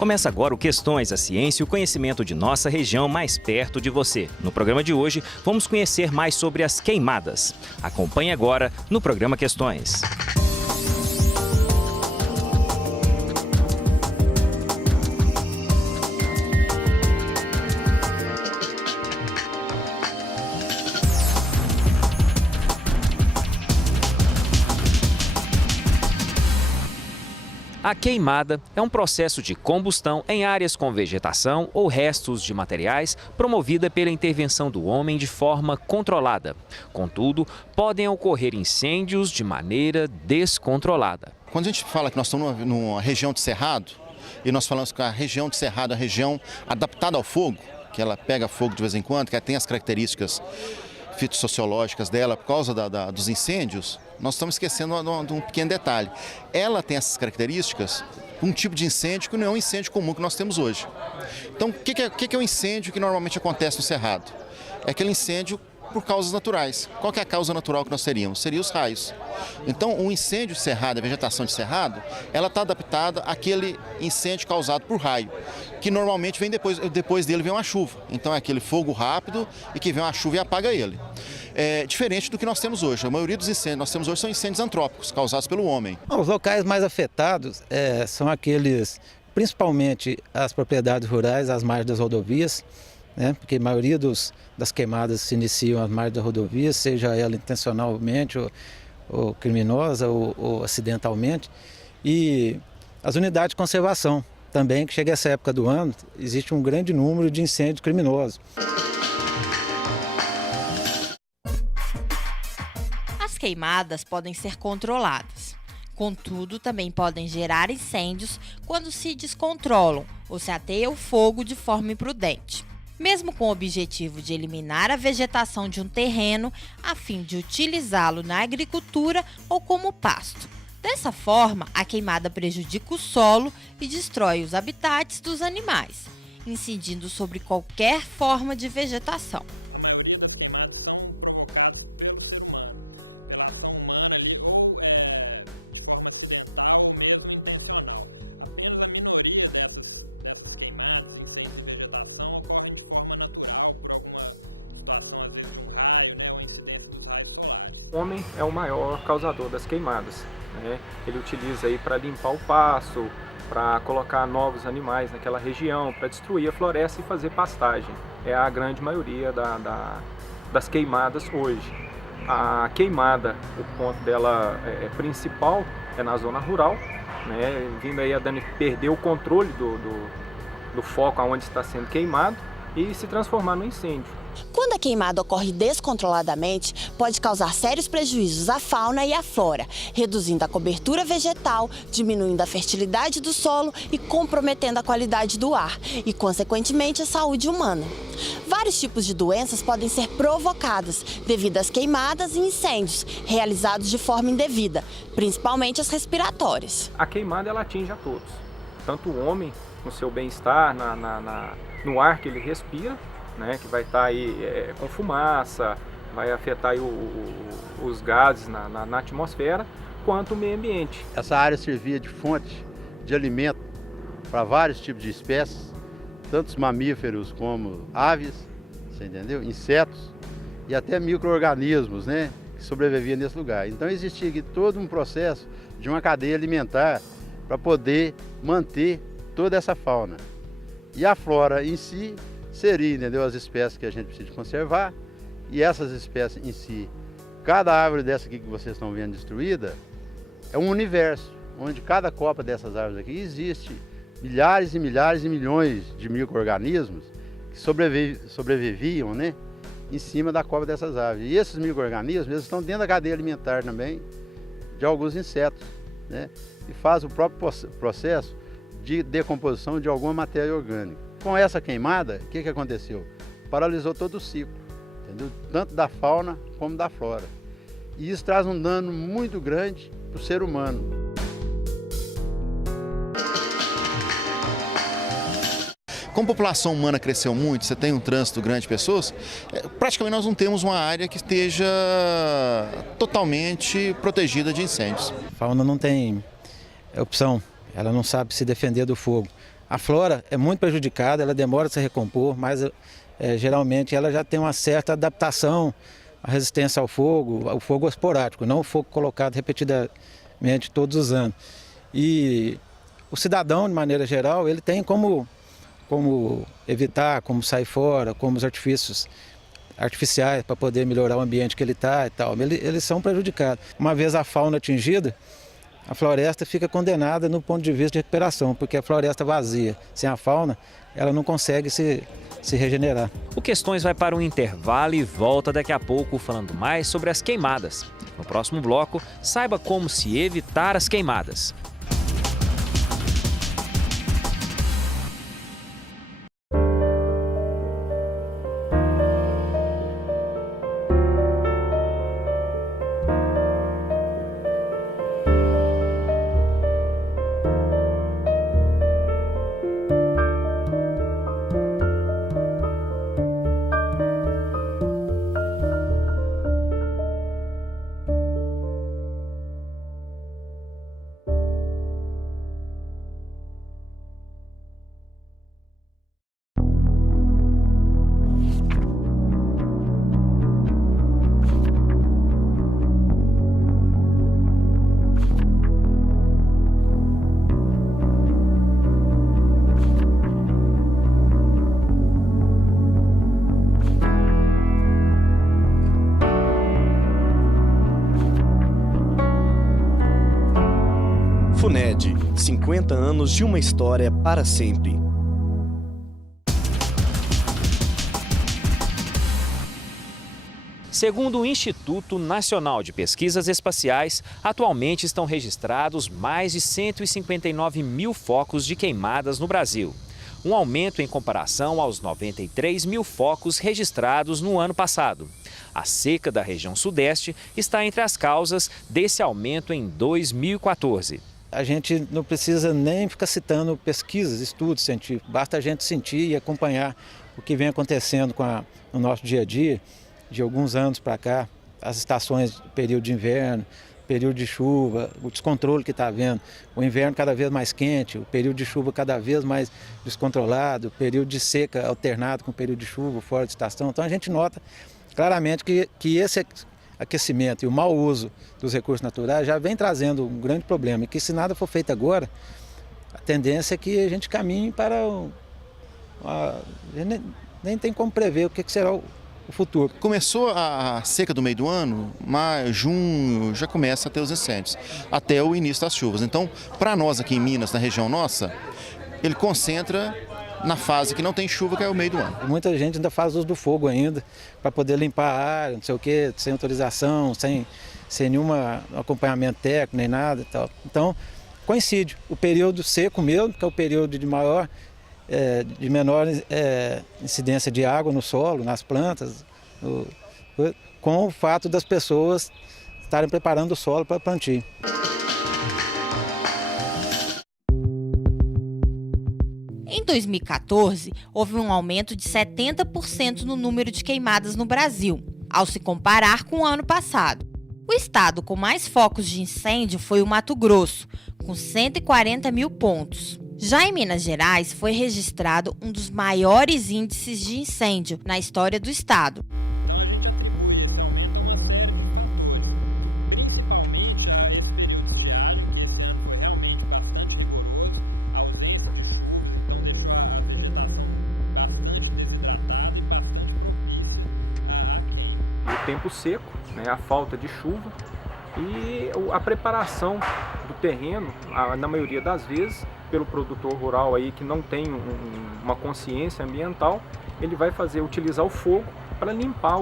Começa agora o Questões, a ciência e o conhecimento de nossa região mais perto de você. No programa de hoje, vamos conhecer mais sobre as queimadas. Acompanhe agora no programa Questões. A queimada é um processo de combustão em áreas com vegetação ou restos de materiais promovida pela intervenção do homem de forma controlada. Contudo, podem ocorrer incêndios de maneira descontrolada. Quando a gente fala que nós estamos numa região de cerrado, e nós falamos que a região de cerrado é a região adaptada ao fogo, que ela pega fogo de vez em quando, que ela tem as características fitossociológicas dela por causa dos incêndios, nós estamos esquecendo de um pequeno detalhe. Ela tem essas características, um tipo de incêndio que não é um incêndio comum que nós temos hoje. Então, o que é o incêndio que normalmente acontece no cerrado? É aquele incêndio por causas naturais. Qual que é a causa natural que nós teríamos? Seria os raios. Então, o incêndio de cerrado, a vegetação de cerrado, ela está adaptada àquele incêndio causado por raio, que normalmente vem depois dele vem uma chuva. Então, é aquele fogo rápido e que vem uma chuva e apaga ele. É diferente do que nós temos hoje. A maioria dos incêndios que nós temos hoje são incêndios antrópicos, causados pelo homem. Os locais mais afetados são aqueles, principalmente as propriedades rurais, as margens das rodovias, né? Porque a maioria das queimadas se iniciam às margens da rodovia, seja ela intencionalmente ou criminosa ou acidentalmente. E as unidades de conservação também, que chega essa época do ano, existe um grande número de incêndios criminosos. As queimadas podem ser controladas. Contudo, também podem gerar incêndios quando se descontrolam ou se ateia o fogo de forma imprudente, mesmo com o objetivo de eliminar a vegetação de um terreno a fim de utilizá-lo na agricultura ou como pasto. Dessa forma, a queimada prejudica o solo e destrói os habitats dos animais, incidindo sobre qualquer forma de vegetação. A maioria das queimadas são provocadas pelo ser humano, pela ação humana ali, ou de forma acidental ou mesmo intencional. Apenas a minoria dessas queimadas, incêndios em vegetação, ocorrem de forma natural, por alguma situação, às vezes de um raio, né, ou a incidência dos raios solares. O homem é o maior causador das queimadas, né? Ele utiliza aí para limpar o pasto, para colocar novos animais naquela região, para destruir a floresta e fazer pastagem. É a grande maioria das queimadas hoje. A queimada, o ponto dela principal é na zona rural, né, vindo aí a Dani perder o controle do foco aonde está sendo queimado e se transformar no incêndio. Quando a queimada ocorre descontroladamente, pode causar sérios prejuízos à fauna e à flora, reduzindo a cobertura vegetal, diminuindo a fertilidade do solo e comprometendo a qualidade do ar e, consequentemente, a saúde humana. Vários tipos de doenças podem ser provocadas devido às queimadas e incêndios realizados de forma indevida, principalmente as respiratórias. A queimada ela atinge a todos, tanto o homem no seu bem-estar, no ar que ele respira, né, que vai estar aí com fumaça, vai afetar aí os gases na atmosfera, quanto o meio ambiente. Essa área servia de fonte de alimento para vários tipos de espécies, tanto mamíferos como aves, você entendeu? Insetos e até micro-organismos, né, que sobreviviam nesse lugar. Então existia aqui todo um processo de uma cadeia alimentar para poder manter toda essa fauna. E a flora em si seria, entendeu, as espécies que a gente precisa conservar, e essas espécies em si, cada árvore dessa aqui que vocês estão vendo destruída, é um universo, onde cada copa dessas árvores aqui existe milhares e milhares e milhões de micro-organismos que sobreviviam, né, em cima da copa dessas árvores. E esses micro-organismos, eles estão dentro da cadeia alimentar também de alguns insetos, né, e faz o próprio processo de decomposição de alguma matéria orgânica. Com essa queimada, o que aconteceu? Paralisou todo o ciclo, entendeu? Tanto da fauna como da flora. E isso traz um dano muito grande para o ser humano. Como a população humana cresceu muito, você tem um trânsito grande de pessoas, praticamente nós não temos uma área que esteja totalmente protegida de incêndios. A fauna não tem opção, ela não sabe se defender do fogo. A flora é muito prejudicada, ela demora a se recompor, mas geralmente ela já tem uma certa adaptação à resistência ao fogo esporádico, não o fogo colocado repetidamente todos os anos. E o cidadão, de maneira geral, ele tem como evitar, como sair fora, como os artificiais para poder melhorar o ambiente que ele está e tal. Eles são prejudicados. Uma vez a fauna atingida, a floresta fica condenada no ponto de vista de recuperação, porque a floresta vazia, sem a fauna, ela não consegue se regenerar. O Questões vai para um intervalo e volta daqui a pouco falando mais sobre as queimadas. No próximo bloco, saiba como se evitar as queimadas. FUNED, 50 anos de uma história para sempre. Segundo o Instituto Nacional de Pesquisas Espaciais, atualmente estão registrados mais de 159 mil focos de queimadas no Brasil. Um aumento em comparação aos 93 mil focos registrados no ano passado. A seca da região sudeste está entre as causas desse aumento em 2014. A gente não precisa nem ficar citando pesquisas, estudos científicos, basta a gente sentir e acompanhar o que vem acontecendo no nosso dia a dia, de alguns anos para cá, as estações, período de inverno, período de chuva, o descontrole que está havendo, o inverno cada vez mais quente, o período de chuva cada vez mais descontrolado, o período de seca alternado com o período de chuva fora de estação. Então a gente nota claramente que esse aquecimento e o mau uso dos recursos naturais já vem trazendo um grande problema e que se nada for feito agora, a tendência é que a gente caminhe para nem tem como prever o que será o futuro. Começou a seca do meio do ano, maio, junho, já começa a ter os incêndios, até o início das chuvas. Então, para nós aqui em Minas, na região nossa, ele concentra na fase que não tem chuva, que é o meio do ano. Muita gente ainda faz uso do fogo ainda, para poder limpar a área, não sei o quê, sem autorização, sem nenhum acompanhamento técnico, nem nada e tal. Então, coincide o período seco mesmo, que é o período de menor incidência de água no solo, nas plantas, com o fato das pessoas estarem preparando o solo para plantio. Em 2014, houve um aumento de 70% no número de queimadas no Brasil, ao se comparar com o ano passado. O estado com mais focos de incêndio foi o Mato Grosso, com 140 mil pontos. Já em Minas Gerais, foi registrado um dos maiores índices de incêndio na história do estado. Então a gente atribui esse aumento a uma série de fatores, principalmente a esse período de estiagem, que esse ano foi realmente bastante rigoroso, a ausência de chuvas, então deixou a vegetação bastante desidratada e bastante propícia à queima. O tempo seco, né, a falta de chuva e a preparação do terreno, na maioria das vezes, pelo produtor rural aí que não tem uma consciência ambiental, ele vai utilizar o fogo para limpar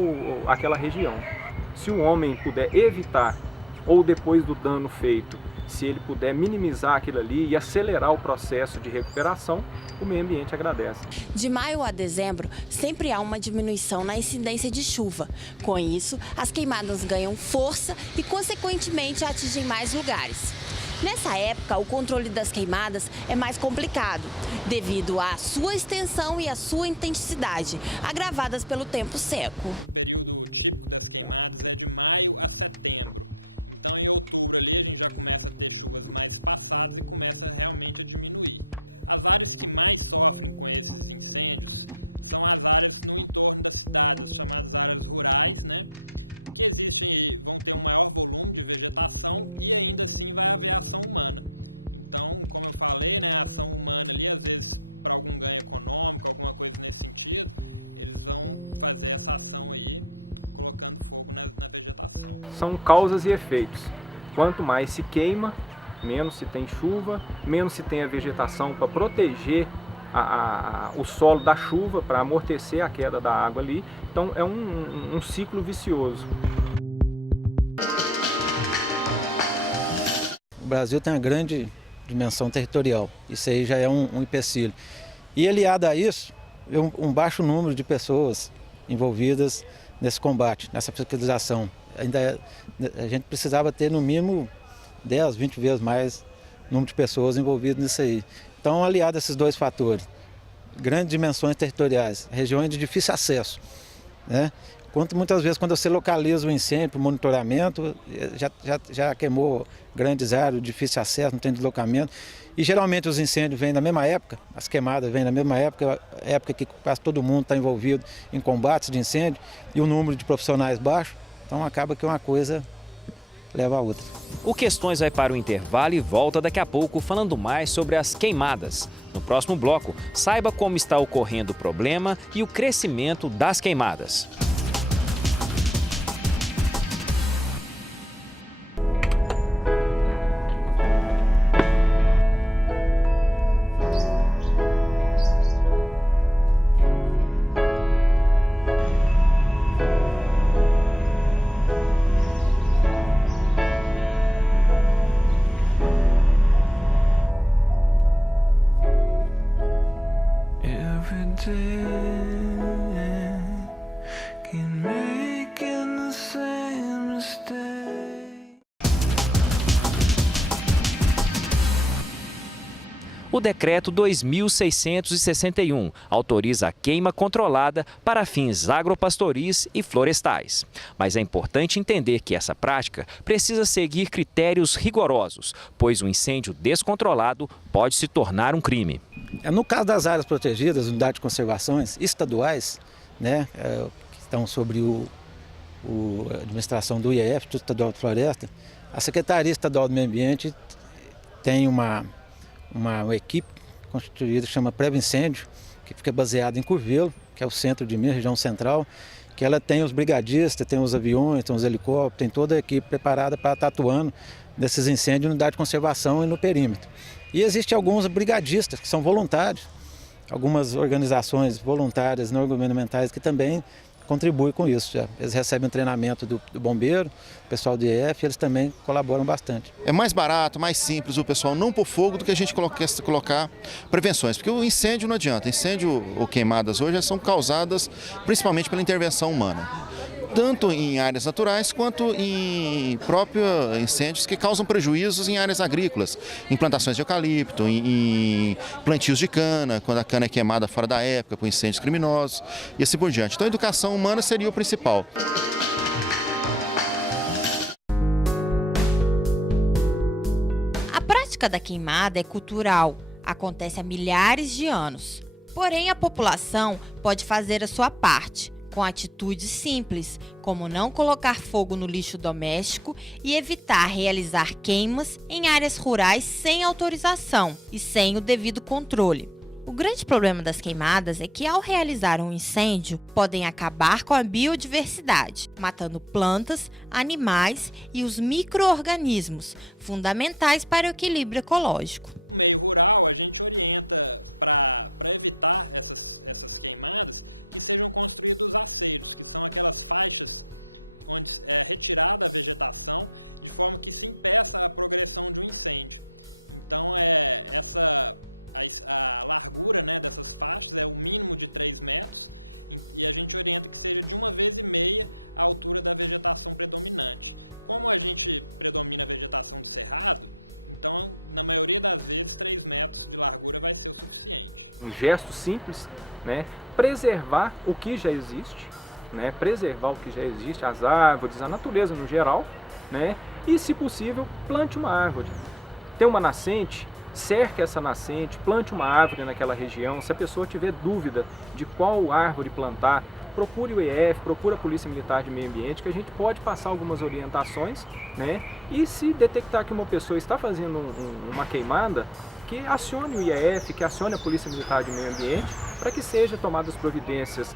aquela região. Se o homem puder evitar, ou depois do dano feito, se ele puder minimizar aquilo ali e acelerar o processo de recuperação, o meio ambiente agradece. De maio a dezembro, sempre há uma diminuição na incidência de chuva. Com isso, as queimadas ganham força e, consequentemente, atingem mais lugares. Nessa época, o controle das queimadas é mais complicado, devido à sua extensão e à sua intensidade, agravadas pelo tempo seco. O período típico das queimadas é de maio a setembro. Então, em outubro ali, a gente já começa a ter chuvas mais espaçadas e começa realmente a diminuir. As áreas que mais sofrem com esses incêndios são as áreas no entorno das cidades, as chamadas áreas rurais, né? Que existem e vão ter um maior volume de vegetação e ainda assim vai haver ação humana. Então, como eu falei, né, a ação humana ali, às vezes, para algum ganho econômico, alguma coisa nesse sentido, eles vão fazer essa ação aí, colocando fogo na vegetação. São causas e efeitos. Quanto mais se queima, menos se tem chuva, menos se tem a vegetação para proteger o solo da chuva, para amortecer a queda da água ali. Então é um ciclo vicioso. O Brasil tem uma grande dimensão territorial, isso aí já é um empecilho. E aliado a isso, um baixo número de pessoas envolvidas nesse combate, nessa fiscalização. A gente precisava ter no mínimo 10, 20 vezes mais número de pessoas envolvidas nisso aí. Então, aliado a esses dois fatores, grandes dimensões territoriais, regiões de difícil acesso, né? Muitas vezes, quando você localiza o incêndio para o monitoramento, já queimou grandes áreas, difícil acesso, não tem deslocamento. E geralmente os incêndios vêm na mesma época, as queimadas vêm na mesma época que quase todo mundo está envolvido em combates de incêndio e o número de profissionais baixo. Então acaba que uma coisa leva a outra. O Questões vai para o intervalo e volta daqui a pouco falando mais sobre as queimadas. No próximo bloco, saiba como está ocorrendo o problema e o crescimento das queimadas. O Decreto 2661 autoriza a queima controlada para fins agropastoris e florestais. Mas é importante entender que essa prática precisa seguir critérios rigorosos, pois um incêndio descontrolado pode se tornar um crime. No caso das áreas protegidas, unidades de conservações estaduais, né, que estão sobre a administração do IEF, Instituto Estadual de Floresta, a Secretaria Estadual do Meio Ambiente tem uma equipe constituída que chama Prévio Incêndio, que fica baseada em Curvelo, que é o centro de Minas, região central, que ela tem os brigadistas, tem os aviões, tem os helicópteros, tem toda a equipe preparada para estar atuando nesses incêndios em unidade de conservação e no perímetro. E existem alguns brigadistas que são voluntários, algumas organizações voluntárias não governamentais que também contribuem com isso. Eles recebem um treinamento do bombeiro, pessoal do IEF, eles também colaboram bastante. É mais barato, mais simples o pessoal não pôr fogo do que a gente colocar prevenções, porque o incêndio não adianta. Incêndio ou queimadas hoje são causadas principalmente pela intervenção humana, tanto em áreas naturais quanto em próprios incêndios que causam prejuízos em áreas agrícolas, em plantações de eucalipto, em plantios de cana, quando a cana é queimada fora da época por incêndios criminosos e assim por diante. Então a educação humana seria o principal. A prática da queimada é cultural, acontece há milhares de anos. Porém, a população pode fazer a sua parte, com atitudes simples, como não colocar fogo no lixo doméstico e evitar realizar queimas em áreas rurais sem autorização e sem o devido controle. O grande problema das queimadas é que, ao realizar um incêndio, podem acabar com a biodiversidade, matando plantas, animais e os micro-organismos, fundamentais para o equilíbrio ecológico. No meio rural, a gente orienta para evitar essas queimadas que sejam construídos aceiros, que são aquelas faixas onde é retirada a vegetação de forma que se impeça a progressão de um incêndio. Então, a largura, né, dessas faixas é o mínimo de 3 metros e a gente orienta que seja de 1,5 vezes a altura da vegetação predominante. Como a gente predomina a vegetação de cerrado, então, na maioria das vezes, 3 metros de largura vai ser o suficiente. Um gesto simples, né? Preservar o que já existe, né? Preservar o que já existe, as árvores, a natureza no geral, né? E, se possível, plante uma árvore. Tem uma nascente, cerque essa nascente, plante uma árvore naquela região. Se a pessoa tiver dúvida de qual árvore plantar, procure o IEF, procure a Polícia Militar de Meio Ambiente, que a gente pode passar algumas orientações, né? E se detectar que uma pessoa está fazendo uma queimada, que acione o IEF, que acione a Polícia Militar de Meio Ambiente, para que sejam tomadas providências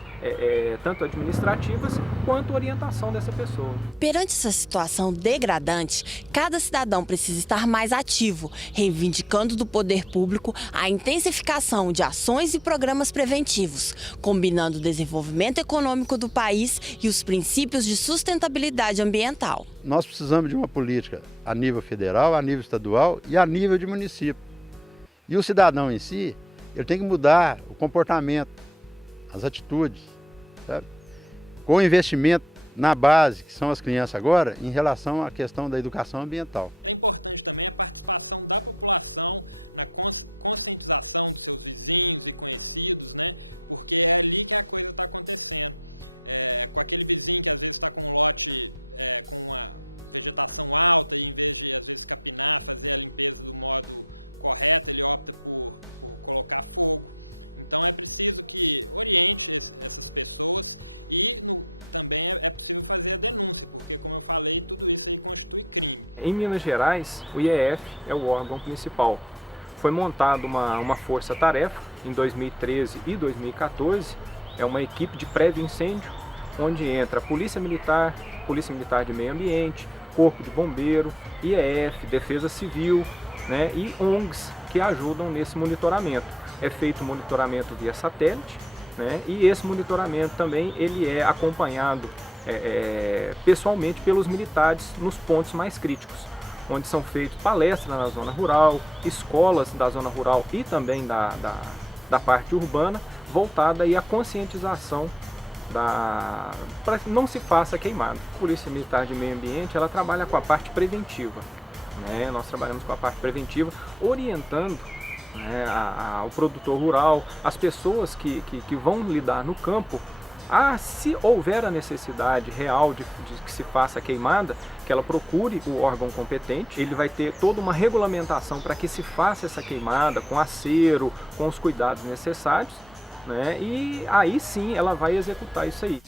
tanto administrativas quanto orientação dessa pessoa. Perante essa situação degradante, cada cidadão precisa estar mais ativo, reivindicando do poder público a intensificação de ações e programas preventivos, combinando o desenvolvimento econômico do país e os princípios de sustentabilidade ambiental. Nós precisamos de uma política a nível federal, a nível estadual e a nível de município. E o cidadão em si, ele tem que mudar o comportamento, as atitudes, sabe? Com o investimento na base, que são as crianças agora, em relação à questão da educação ambiental. É importante também a participação da população na conscientização dos seus vizinhos e conhecidos, né? Porque é ali que a coisa está acontecendo. Com aquele vizinho que às vezes está com um lote com uma vegetação alta e em vez de às vezes capinar, fazer a limpeza do modo correto, ele opta por colocar fogo. Então é preciso que oriente essas pessoas e também é possível fazer a denúncia, porque, como eu falei, tudo isso aí constitui crime. Em Minas Gerais, o IEF é o órgão principal. Foi montada uma força-tarefa em 2013 e 2014, é uma equipe de prévio incêndio, onde entra a Polícia Militar de Meio Ambiente, Corpo de Bombeiro, IEF, Defesa Civil, né, e ONGs que ajudam nesse monitoramento. É feito monitoramento via satélite, né, e esse monitoramento também ele é acompanhado pessoalmente pelos militares nos pontos mais críticos, onde são feitas palestras na zona rural, escolas da zona rural e também da parte urbana, voltada aí à conscientização para que não se faça queimada. A Polícia Militar de Meio Ambiente ela trabalha com a parte preventiva. Nós trabalhamos com a parte preventiva, orientando o produtor rural, as pessoas que vão lidar no campo, se houver a necessidade real de que se faça a queimada, que ela procure o órgão competente. Ele vai ter toda uma regulamentação para que se faça essa queimada com acero, com os cuidados necessários, né? E aí sim ela vai executar isso aí.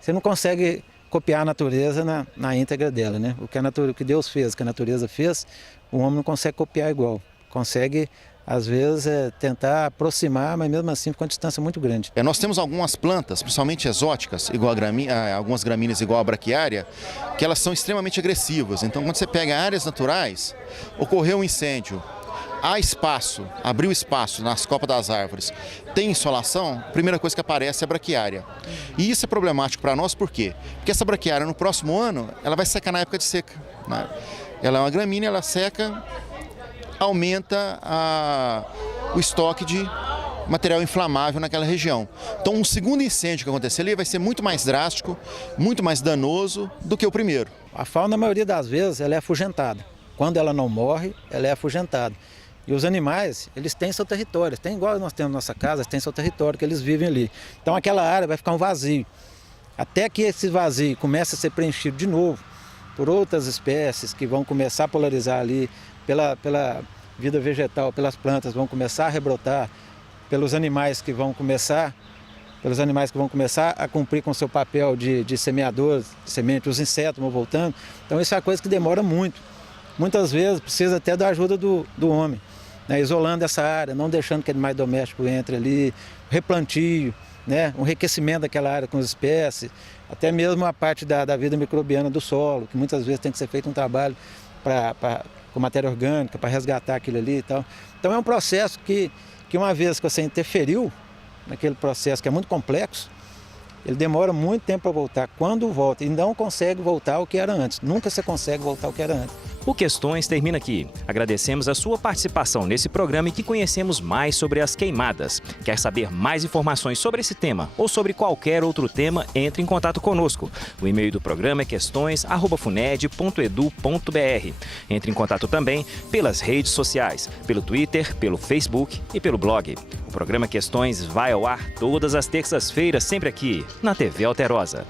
Você não consegue copiar a natureza na íntegra dela, né? O que Deus fez, o que a natureza fez, o homem não consegue copiar igual. Consegue, às vezes, tentar aproximar, mas mesmo assim com uma distância muito grande. Nós temos algumas plantas, principalmente exóticas, igual algumas gramíneas igual a braquiária, que elas são extremamente agressivas. Então, quando você pega áreas naturais, ocorreu um incêndio, há espaço, abriu espaço nas copas das árvores, tem insolação, a primeira coisa que aparece é a braquiária. E isso é problemático para nós, por quê? Porque essa braquiária no próximo ano, ela vai secar na época de seca, né? Ela é uma gramínea, ela seca, aumenta o estoque de material inflamável naquela região. Então, um segundo incêndio que acontecer ali vai ser muito mais drástico, muito mais danoso do que o primeiro. A fauna, na maioria das vezes, ela é afugentada. Quando ela não morre, ela é afugentada. E os animais, eles têm seu território, tem igual nós temos na nossa casa, tem seu território que eles vivem ali. Então aquela área vai ficar um vazio. Até que esse vazio comece a ser preenchido de novo por outras espécies que vão começar a polarizar ali, pela vida vegetal, pelas plantas, vão começar a rebrotar, pelos animais que vão começar a cumprir com o seu papel de semeador, de semente, os insetos vão voltando. Então isso é uma coisa que demora muito. Muitas vezes precisa até da ajuda do homem, né? Isolando essa área, não deixando que animais domésticos entrem ali, replantio, né? Um enriquecimento daquela área com as espécies, até mesmo a parte da vida microbiana do solo, que muitas vezes tem que ser feito um trabalho com matéria orgânica, para resgatar aquilo ali e tal. Então é um processo que uma vez que você interferiu naquele processo que é muito complexo, ele demora muito tempo para voltar. Quando volta, e não consegue voltar ao que era antes. Nunca você consegue voltar ao que era antes. O Questões termina aqui. Agradecemos a sua participação nesse programa e que conhecemos mais sobre as queimadas. Quer saber mais informações sobre esse tema ou sobre qualquer outro tema? Entre em contato conosco. O e-mail do programa é questões@funed.edu.br. Entre em contato também pelas redes sociais, pelo Twitter, pelo Facebook e pelo blog. O programa Questões vai ao ar todas as terças-feiras, sempre aqui na TV Alterosa.